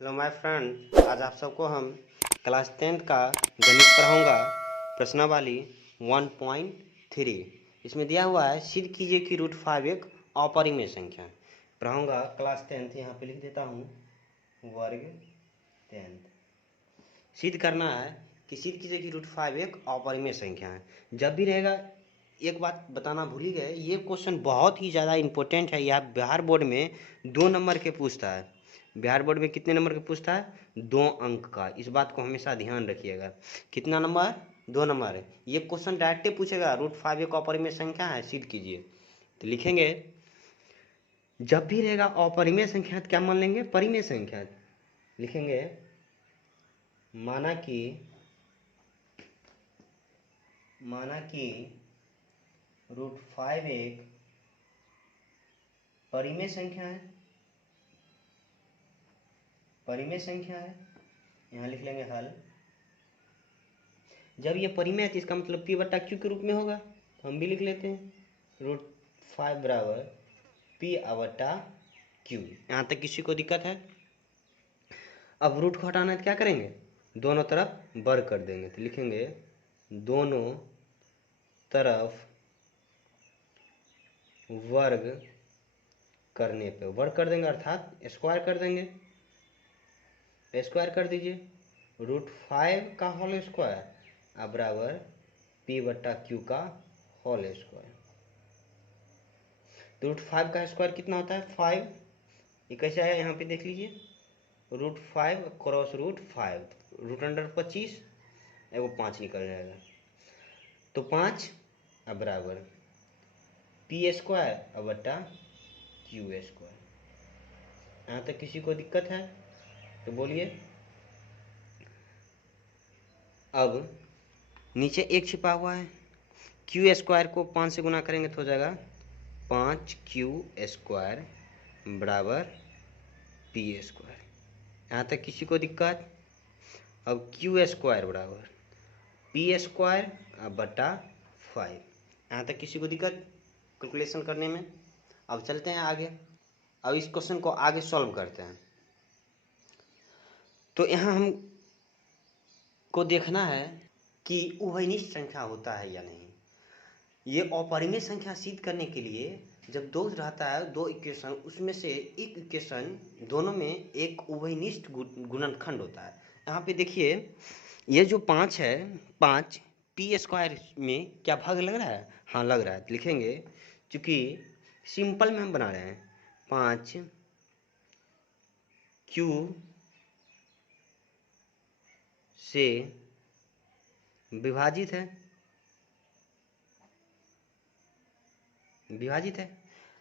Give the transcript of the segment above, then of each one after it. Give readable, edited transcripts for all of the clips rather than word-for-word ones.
Hello my friend, आज आप सबको हम क्लास 10th का गणित पढ़ाऊंगा। प्रश्नावली 1.3। इसमें दिया हुआ है सिद्ध कीजिए कि √5 एक अपरिमेय संख्या है। पढ़ाऊंगा क्लास 10th, यहाँ पे लिख देता हूँ वर्ग 10th। सिद्ध करना है कि सिद्ध कीजिए कि √5 एक अपरिमेय संख्या है। जब भी रहेगा, एक बात बताना भूल ही गए, ये क्वेश्चन बहुत ही ज़्यादा इम्पोर्टेंट है। यह बिहार बोर्ड में 2 नंबर के पूछता है। बिहार बोर्ड में कितने नंबर का पूछता है? 2 अंक का। इस बात को हमेशा ध्यान रखिएगा। कितना नंबर? 2 नंबर है। ये क्वेश्चन डायरेक्ट पूछेगा √5 एक अपरिमेय संख्या है, सिद्ध कीजिए। तो लिखेंगे, जब भी रहेगा अपरिमेय संख्या तो क्या मान लेंगे? परिमेय संख्या। लिखेंगे माना कि √5 एक परिमेय संख्या है। परिमेय संख्या है, यहाँ लिख लेंगे हल। जब ये परिमेय है तो इसका मतलब p/q के रूप में होगा, तो हम भी लिख लेते हैं √5 बराबर p/q। यहाँ तक किसी को दिक्कत है? अब रूट को हटाना है तो क्या करेंगे? दोनों तरफ वर्ग कर देंगे। तो लिखेंगे दोनों तरफ वर्ग करने पे वर्ग कर देंगे, अर्थात स्क्वायर कर देंगे। स्क्वायर कर दीजिए, √5 का होल स्क्वायर बराबर p/q का होल स्क्वायर। तो √5 का स्क्वायर कितना होता है? 5। ये कैसे आया यहाँ पे देख लीजिए, √5 क्रॉस √5, √25, एगो 5 निकल जाएगा। तो 5 बराबर p²/q²। यहाँ तक किसी को दिक्कत है तो बोलिए। अब नीचे एक छिपा हुआ है, q² को 5 से गुना करेंगे तो हो जाएगा 5q² बराबर p²। यहाँ तक किसी को दिक्कत? अब q² बराबर p²/5। यहाँ तक किसी को दिक्कत कैलकुलेशन करने में? अब चलते हैं आगे। अब इस क्वेश्चन को आगे सॉल्व करते हैं। तो यहाँ हम को देखना है कि उभयनिष्ठ संख्या होता है या नहीं। ये अपरिमेय संख्या सिद्ध करने के लिए जब दो रहता है, दो इक्वेशन, उसमें से एक इक्वेशन दोनों में एक उभयनिष्ठ गुणनखंड होता है। यहाँ पे देखिए, ये जो 5 है, 5 p² में क्या भाग लग रहा है? हाँ लग रहा है। तो लिखेंगे, चूंकि सिंपल में हम बना रहे हैं, 5q से विभाजित है।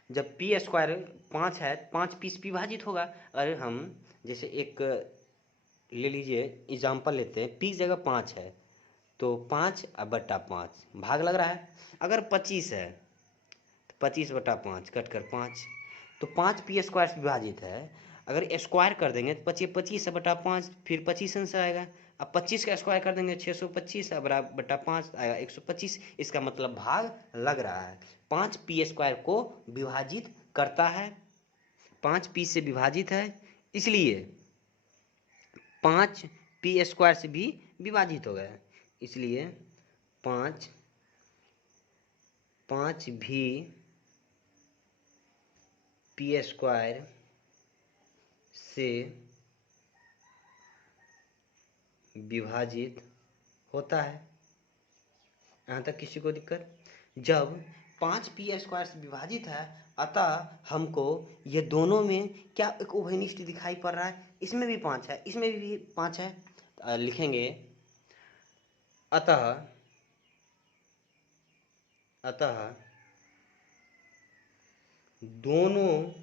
जब p² 5 है, 5 p से विभाजित होगा। अरे हम जैसे एक ले लीजिए, एग्जाम्पल लेते हैं, p जगह 5 है तो 5/5 भाग लग रहा है। अगर 25 है तो 25/5 कट कर 5, तो 5 p² से विभाजित है। अगर स्क्वायर कर देंगे तो 25/5, फिर 25 आंसर आएगा। अब 25 का स्क्वायर कर देंगे 625/5 आएगा 125। इसका मतलब भाग लग रहा है। 5 p² को विभाजित करता है, 5 p से विभाजित है, इसलिए 5 p² से भी विभाजित हो गया। इसलिए 5 भी p² से विभाजित होता है। यहाँ तक किसी को दिक्कत? जब 5 p² से विभाजित है, अतः हमको ये दोनों में क्या एक उभयनिष्ठ दिखाई पड़ रहा है। इसमें भी 5 है, इसमें भी 5 है। लिखेंगे अतः दोनों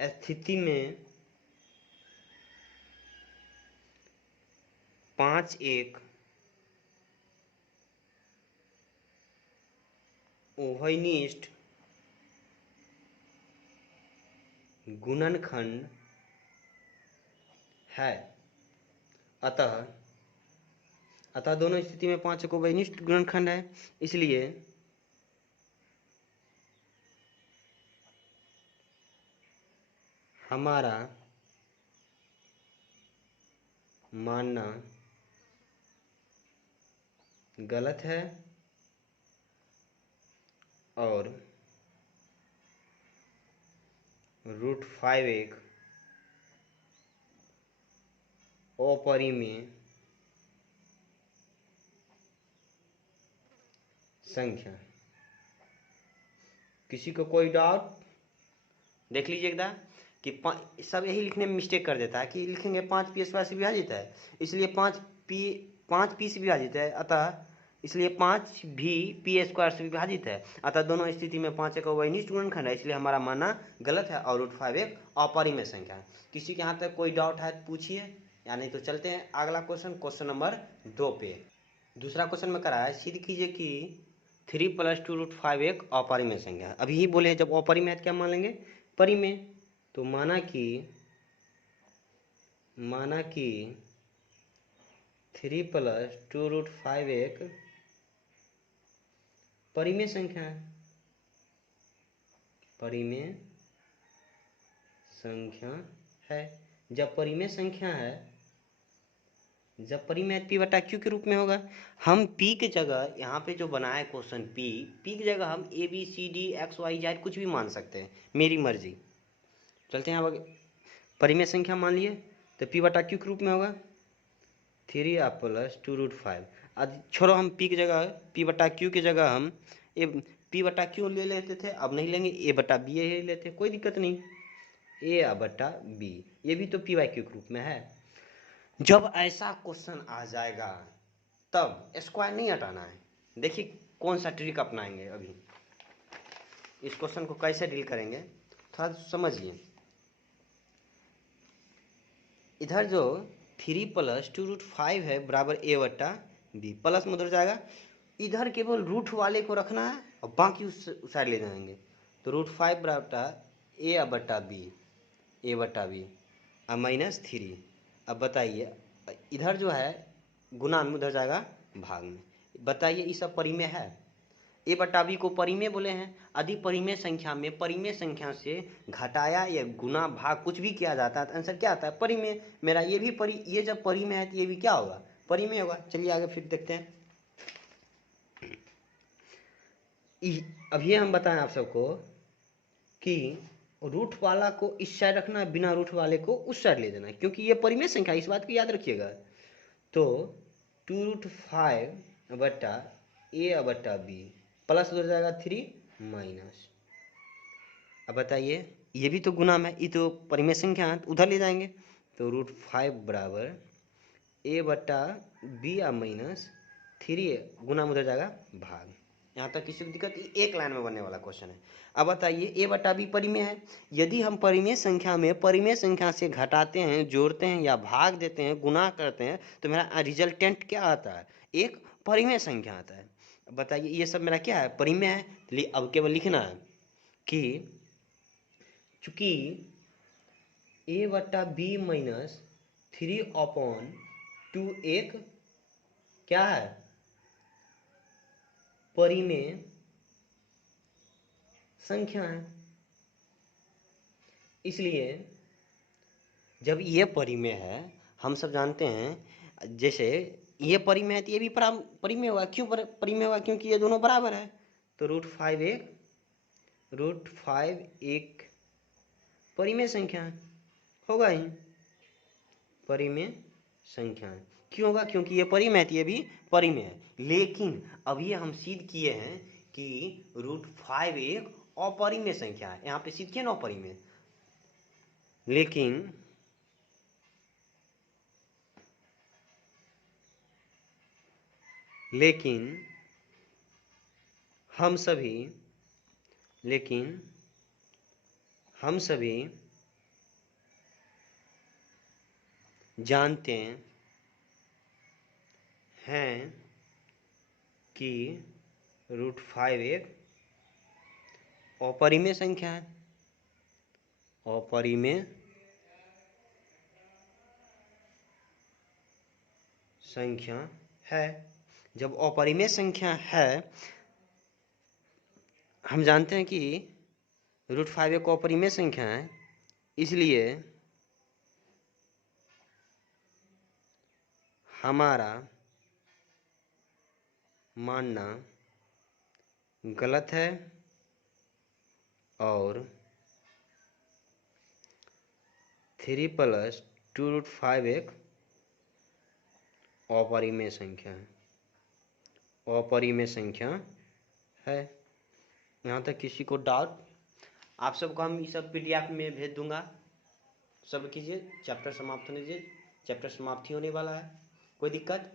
स्थिति में 5 एक उभयनिष्ठ गुणनखंड है। अतः दोनों स्थिति में 5 एक उभयनिष्ठ गुणनखंड है, इसलिए हमारा मानना गलत है और √5 एक अपरिमेय संख्या। किसी को कोई डाउट? देख लीजिए एकदा कि सब यही लिखने में मिस्टेक कर देता है कि लिखेंगे 5p² से विभाजित है, इसलिए 5p से विभाजित है, अतः इसलिए 5 भी p² से विभाजित है, अतः दोनों स्थिति में 5 एक अवयनिष्ठ गुणनखंड है, इसलिए हमारा मानना गलत है और √5 एक अपरिमेय संख्या है। किसी के यहाँ तक कोई डाउट है तो पूछिए, या नहीं तो चलते हैं अगला क्वेश्चन नंबर 2 पे। दूसरा क्वेश्चन में करा है, सिद्ध कीजिए कि 3 + 2 √5 एक अपरिमेय संख्या है। अभी ही बोले जब अपरिमेय है तो क्या मान लेंगे? परिमेय। तो माना कि 3 + 2 √5 एक परिमेय संख्या है। परिमेय संख्या है। जब परिमेय संख्या है, जब परिमेय p/q के रूप में होगा, हम p के जगह यहाँ पे जो बनाए क्वेश्चन p की जगह हम ABCD XYZ कुछ भी मान सकते हैं, मेरी मर्जी। चलते हैं अब परिमेय संख्या मान लिए तो p/q के रूप में होगा 3 + 2 √5। अब छोड़ो, हम p की जगह p/q की जगह हम p/q ले लेते थे, अब नहीं लेंगे, a/b ले लेते, कोई दिक्कत नहीं, a/b ये भी तो p/q के रूप में है। जब ऐसा क्वेश्चन आ जाएगा तब स्क्वायर नहीं हटाना है। देखिए कौन सा ट्रिक अपनाएंगे, अभी इस क्वेश्चन को कैसे डील करेंगे थोड़ा समझिए। इधर जो 3 + 2 √5 है बराबर a/b, प्लस में उधर जाएगा, इधर केवल रूट वाले को रखना है और बाकी उस साइड ले जाएंगे, तो √5 बराबर a/b और -3। अब बताइए इधर जो है गुणा में, उधर जाएगा भाग में। बताइए ये सब परिमेय है? a/b को परिमेय बोले हैं। यदि परिमेय संख्या में परिमेय संख्या से घटाया या गुना भाग कुछ भी किया जाता है तो आंसर क्या आता है? परिमेय। मेरा ये भी ये जब परिमेय है तो ये भी क्या होगा? परिमेय होगा। चलिए आगे फिर देखते हैं। अभी हम बताएं आप सबको कि रूट वाला को इस साइड रखना है, बिना रूट वाले को उस साइड ले देना है, क्योंकि ये परिमेय संख्या, इस बात को याद रखिएगा। तो 2 √5 a/b प्लस उधर जाएगा 3 माइनस। अब बताइए ये भी तो गुणा में, ये तो परिमेय संख्या है, उधर ले जाएंगे, तो √5 बराबर a/b या -3 गुणा में उधर जाएगा भाग। यहाँ तक किसी को दिक्कत? एक लाइन में बनने वाला क्वेश्चन है। अब बताइए a/b परिमेय है, यदि हम परिमेय संख्या में परिमेय संख्या से घटाते हैं, जोड़ते हैं या भाग देते हैं, गुणा करते हैं, तो मेरा रिजल्टेंट क्या आता है? एक परिमेय संख्या आता है। बताइए ये सब मेरा क्या है? परिमेय है। अब केवल लिखना है कि चूंकि a/b -3/2 एक क्या है? परिमेय संख्या है। इसलिए जब ये परिमेय है, हम सब जानते हैं जैसे ये परिमेय है तो ये भी परिमेय हुआ। क्यों परिमेय हुआ? क्योंकि ये दोनों बराबर है। तो √5 एक परिमेय संख्या है, होगा ही परिमेय संख्या है। क्यों होगा? क्योंकि ये परिमेय है तो ये भी परिमेय है। लेकिन अब ये हम सिद्ध किए हैं कि √5 एक अपरिमेय संख्या है। यहाँ पे सिद्ध किए ना अपरिमेय, लेकिन हम सभी जानते हैं कि √5 एक अपरिमेय संख्या है। अपरिमेय संख्या है। जब अपरिमेय संख्या है, हम जानते हैं कि √5 एक अपरिमेय संख्या है, इसलिए हमारा मानना गलत है और 3+2√5 एक अपरिमेय संख्या है, अपरिमेय संख्या है। यहाँ तक किसी को डाउट? आप सबको हम ये सब PDF में भेज दूंगा, सब कीजिए, चैप्टर समाप्त होने दीजिए, चैप्टर समाप्ति होने वाला है। कोई दिक्कत?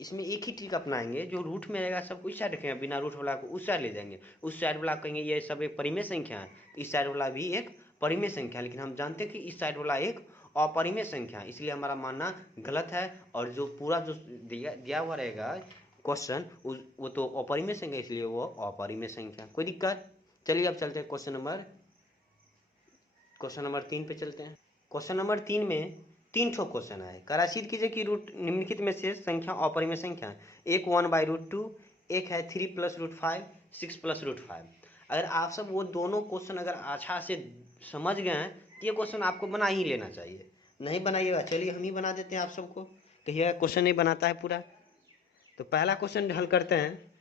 इसमें एक ही ट्रिक अपनाएंगे, जो रूट में रहेगा सबको इस साइड रखेंगे, बिना रूट वाला को उस साइड ले जाएंगे, उस साइड वाला कहेंगे ये सब एक परिमेय संख्या है, इस साइड वाला भी एक परिमेय संख्या, लेकिन हम जानते हैं कि इस साइड वाला एक अपरिमेय संख्या है, इसलिए हमारा मानना गलत है। और जो पूरा जो दिया हुआ रहेगा क्वेश्चन वो तो अपरिमेय संख्या, इसलिए वो अपरिमेय संख्या। कोई दिक्कत? चलिए अब चलते हैं क्वेश्चन नंबर 3 पे चलते हैं। क्वेश्चन नंबर 3 में 3 ठो क्वेश्चन है। कराशीत कीजिए कि रूट निम्नलिखित में से संख्या अपरिमेय संख्या है। एक 1/√2, एक है 3+√5, 6+√5। अगर आप सब वो दोनों क्वेश्चन अगर अच्छा से समझ गए हैं तो ये क्वेश्चन आपको बना ही लेना चाहिए। नहीं बनाइएगा, चलिए हम ही बना देते हैं आप सबको, कहिएगा क्वेश्चन नहीं बनाता है पूरा। तो पहला क्वेश्चन हल करते हैं।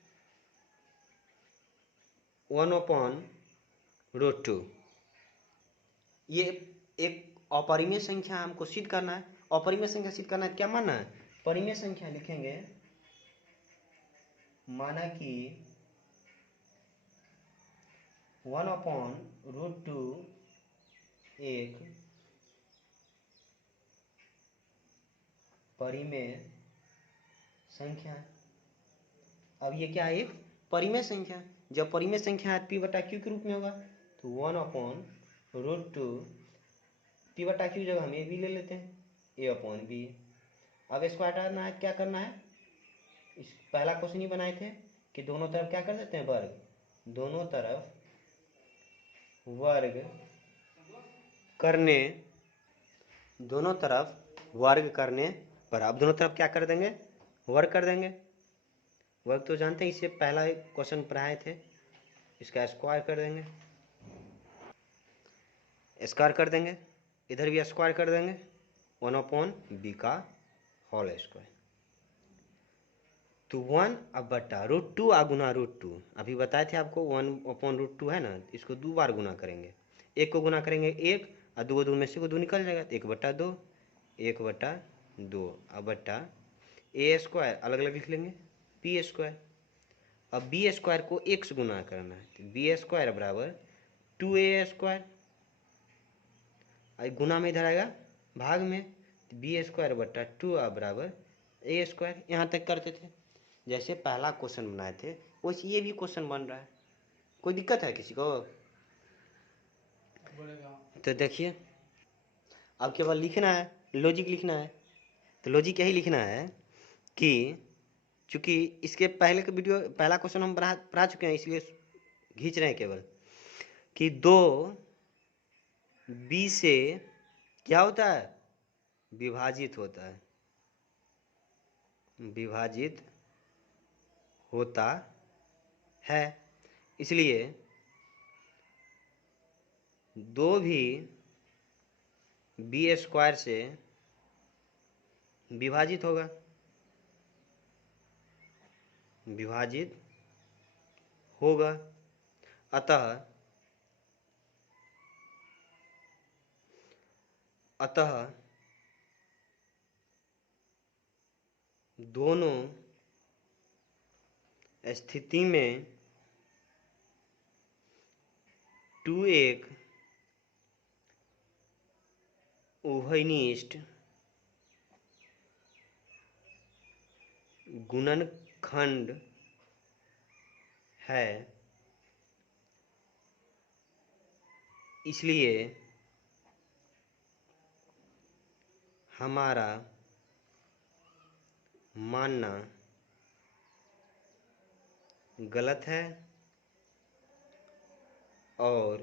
1/√2 ये एक अपरिमेय संख्या हमको सिद्ध करना है। अपरिमेय संख्या सिद्ध करना है, क्या मानना है? परिमेय संख्या लिखेंगे, माना कि 1/√2 एक परिमेय संख्या है। अब ये क्या है? एक परिमेय संख्या। जब परिमेय संख्या है P/Q के रूप में होगा, तो 1/√2 P/Q जगह हम ए भी ले लेते हैं, A/B। अब स्क्वायर करना है, क्या करना है? इस पहला क्वेश्चन ही बनाए थे कि दोनों तरफ क्या कर देते हैं, वर्ग, दोनों तरफ वर्ग करने, दोनों तरफ वर्ग करने पर अब दोनों तरफ क्या कर देंगे? वर्ग कर देंगे। वर्ग तो जानते हैं, इससे पहला क्वेश्चन पढ़ाए थे, इसका स्क्वायर कर देंगे, स्क्वायर कर देंगे, इधर भी स्क्वायर कर देंगे, 1/b का होल स्क्वायर। तो 1 अब बटा √2 आ गुना √2, अभी बताए थे आपको 1/√2 है ना, इसको 2 बार गुना करेंगे, एक को गुना करेंगे 1 और 2 में से को 2 निकल जाएगा, तो 1/2, 1/2 अब बटा ए स्क्वायर अलग अलग लिख लेंगे, बी स्क्वायर। अब बी स्क्वायर को 1 से गुना करना है, तो बी स्क्वायर बराबर 2a स्क्वायर, गुना में इधर आएगा भाग में, तो बी स्क्वायर बटा 2 बराबर ए स्क्वायर। यहाँ तक करते थे, जैसे पहला क्वेश्चन बनाए थे वैसे ये भी क्वेश्चन बन रहा है। कोई दिक्कत है किसी को? तो देखिए, अब केवल लिखना है, लॉजिक लिखना है। तो लॉजिक यही लिखना है कि चूंकि इसके पहले का वीडियो, पहला क्वेश्चन हम पढ़ा चुके हैं, इसलिए खींच रहे हैं केवल कि 2b से क्या होता है? विभाजित होता है, विभाजित होता है। इसलिए 2 भी b स्क्वायर से विभाजित होगा, विभाजित होगा। अतः दोनों स्थिति में 2 एक उभयनिष्ठ गुणनखंड है, इसलिए हमारा मानना गलत है और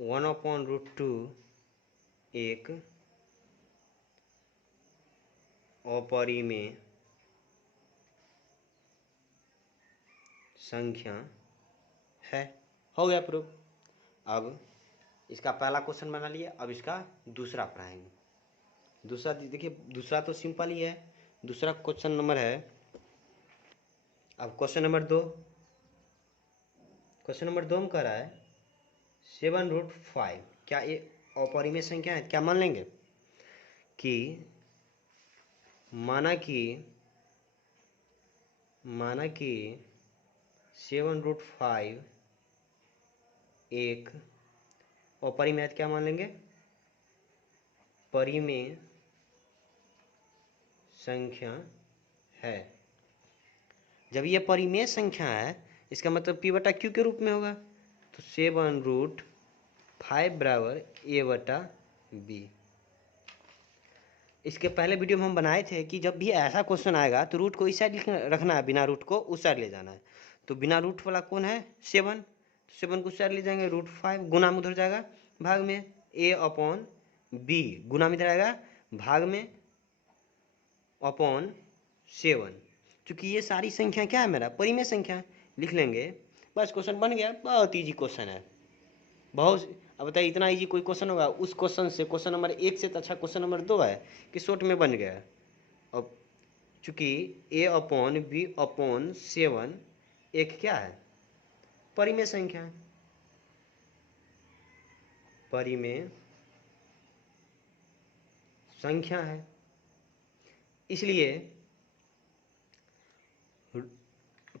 √1/√2 एक अपरिमेय संख्या है। हो गया प्रूफ। अब इसका पहला क्वेश्चन बना लिया, अब इसका दूसरा पढ़ाएंगे। दूसरा देखिए, दूसरा तो सिंपल ही है। दूसरा क्वेश्चन नंबर है, अब क्वेश्चन नंबर 2। क्वेश्चन नंबर 2 में कह रहा है 7√5, क्या ये अपरिमेय संख्या है? क्या मान लेंगे कि माना कि 7√5 एक अपरिमेय, क्या मान लेंगे? परिमेय संख्या है। जब ये परिमेय संख्या है, इसका मतलब P बटा Q के रूप में होगा, तो 7√5 बराबर A बटा B। इसके पहले वीडियो में हम बनाए थे कि जब भी ऐसा क्वेश्चन आएगा तो रूट को इस साइड रखना है, बिना रूट को उस साइड ले जाना है। तो बिना रूट वाला कौन है? 7, तो 7 को उस साइड ले जाएंगे, √5 गुना में उधर जाएगा भाग में, A अपॉन B गुना में इधर आएगा भाग में अपॉन 7। चूंकि ये सारी संख्या क्या है, मेरा परिमेय संख्या, लिख लेंगे, बस क्वेश्चन बन गया। बहुत ईजी क्वेश्चन है, बहुत। अब बताइए, इतना इजी कोई क्वेश्चन होगा? उस क्वेश्चन से, क्वेश्चन नंबर 1 से तो अच्छा क्वेश्चन नंबर 2 है कि शॉर्ट में बन गया। अब चूंकि A अपॉन B अपॉन 7 एक क्या है? परिमेय संख्या है, परिमेय संख्या है। इसलिए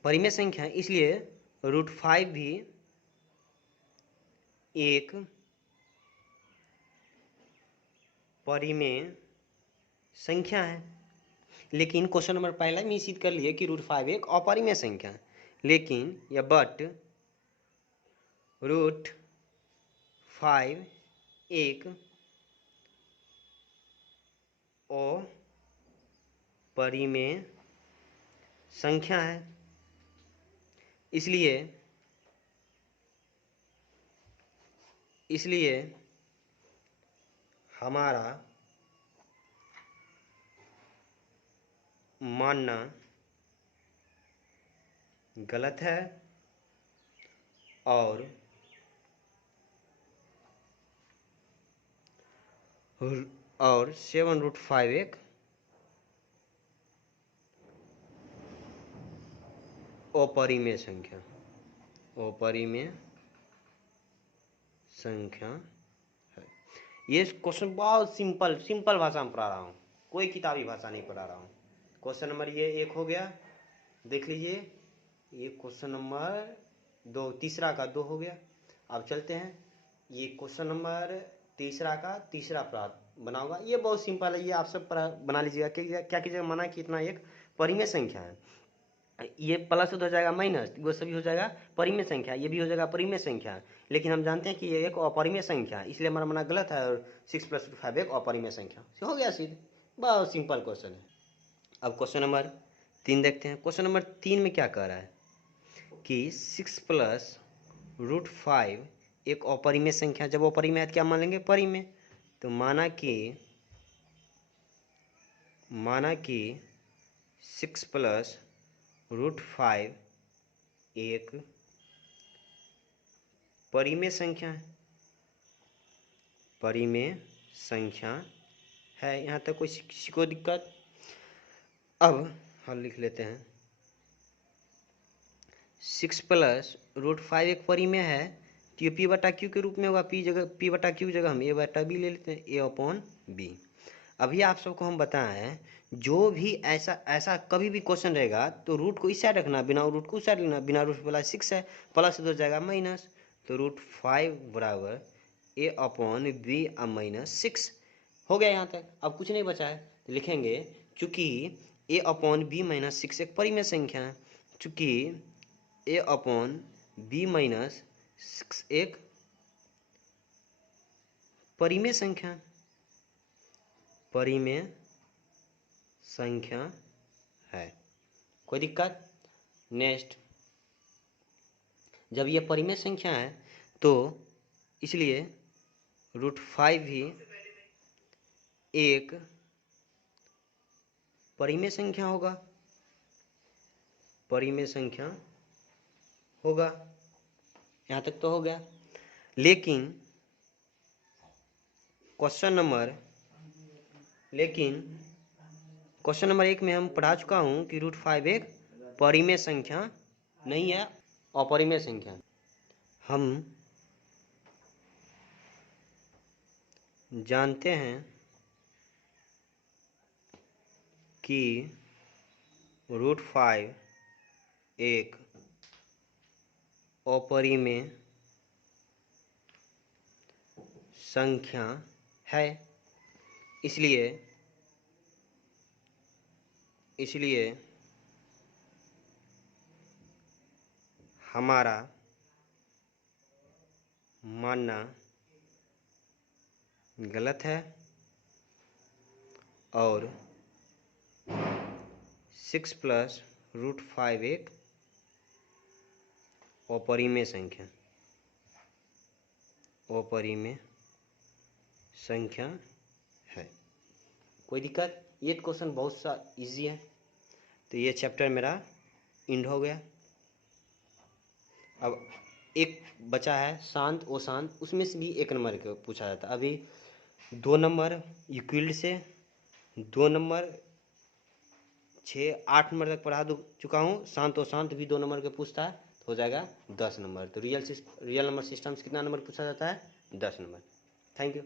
परिमेय संख्या है, इसलिए √5 भी एक परिमेय संख्या है। लेकिन क्वेश्चन नंबर पहला में सिद्ध कर लिए कि √5 एक अपरिमेय संख्या है, लेकिन यह बट √5 एक अपरिमेय संख्या है। इसलिए हमारा मानना गलत है और 7√5 एक अपरिमेय संख्या है। ये क्वेश्चन बहुत सिंपल भाषा में पढ़ा रहा हूँ, कोई किताबी भाषा नहीं पढ़ा रहा हूँ। क्वेश्चन नंबर ये 1 हो गया, देख लीजिए। ये क्वेश्चन नंबर 2, तीसरा का 2 हो गया। अब चलते हैं, ये क्वेश्चन नंबर तीसरा का तीसरा बनाऊंगा। ये बहुत सिंपल है, ये आप सब बना लीजिएगा। क्या कीजिएगा, माना कि इतना एक परिमेय संख्या है, ये प्लस हो जाएगा माइनस, वो सभी हो जाएगा परिमेय संख्या, ये भी हो जाएगा परिमेय संख्या। लेकिन हम जानते हैं कि ये एक अपरिमेय संख्या है, इसलिए हमारा माना गलत है, और 6 + √5 एक अपरिमेय संख्या हो गया सीधे। बहुत सिंपल क्वेश्चन है। अब क्वेश्चन नंबर 3 देखते हैं। क्वेश्चन नंबर 3 में क्या कह रहा है कि 6 + √5 एक अपरिमेय संख्या। जब अपरिमेय है तो क्या मान लेंगे? परिमेय। तो माना कि 6 + √5 एक परिमेय संख्या है, यहाँ तक कोई किसी को दिक्कत? अब हम लिख लेते हैं, 6 + √5 एक परिमेय है, तो ये P बटा Q के रूप में होगा। P बटा Q जगह हम A बटा B ले लेते हैं, A अपॉन B। अभी आप सबको हम बताएं, जो भी ऐसा कभी भी क्वेश्चन रहेगा तो रूट को इस साइड रखना, बिना रूट को उस साइड लेना। बिना रूट वाला 6 है, प्लस हो जाएगा माइनस, तो √5 बराबर A अपॉन B -6 हो गया। यहाँ तक अब कुछ नहीं बचा है, तो लिखेंगे चूंकि A अपॉन B -6 एक परिमेय संख्या है, चूंकि A अपॉन B -6 एक परिमेय संख्या है। कोई दिक्कत? नेक्स्ट, जब ये परिमेय संख्या है तो इसलिए √5 भी एक परिमेय संख्या होगा। यहाँ तक तो हो गया। लेकिन क्वेश्चन नंबर लेकिन क्वेश्चन नंबर 1 में हम पढ़ा चुका हूँ कि √5 एक परिमेय संख्या नहीं है, अपरिमेय संख्या। हम जानते हैं कि √5 एक अपरिमेय संख्या है, इसलिए हमारा मानना गलत है और 6 प्लस √5 एक अपरिमेय संख्या है। कोई दिक्कत? ये क्वेश्चन बहुत सा इजी है। तो ये चैप्टर मेरा एंड हो गया। अब एक बचा है शांत अशांत, उसमें से भी 1 नंबर का पूछा जाता है। अभी 2 नंबर यूक्लिड से, 2 नंबर 6 8 नंबर तक पढ़ा चुका हूँ। शांत अशांत भी 2 नंबर का पूछता है, तो हो जाएगा 10 नंबर। तो रियल नंबर सिस्टम से कितना नंबर पूछा जाता है? 10 नंबर। Thank you.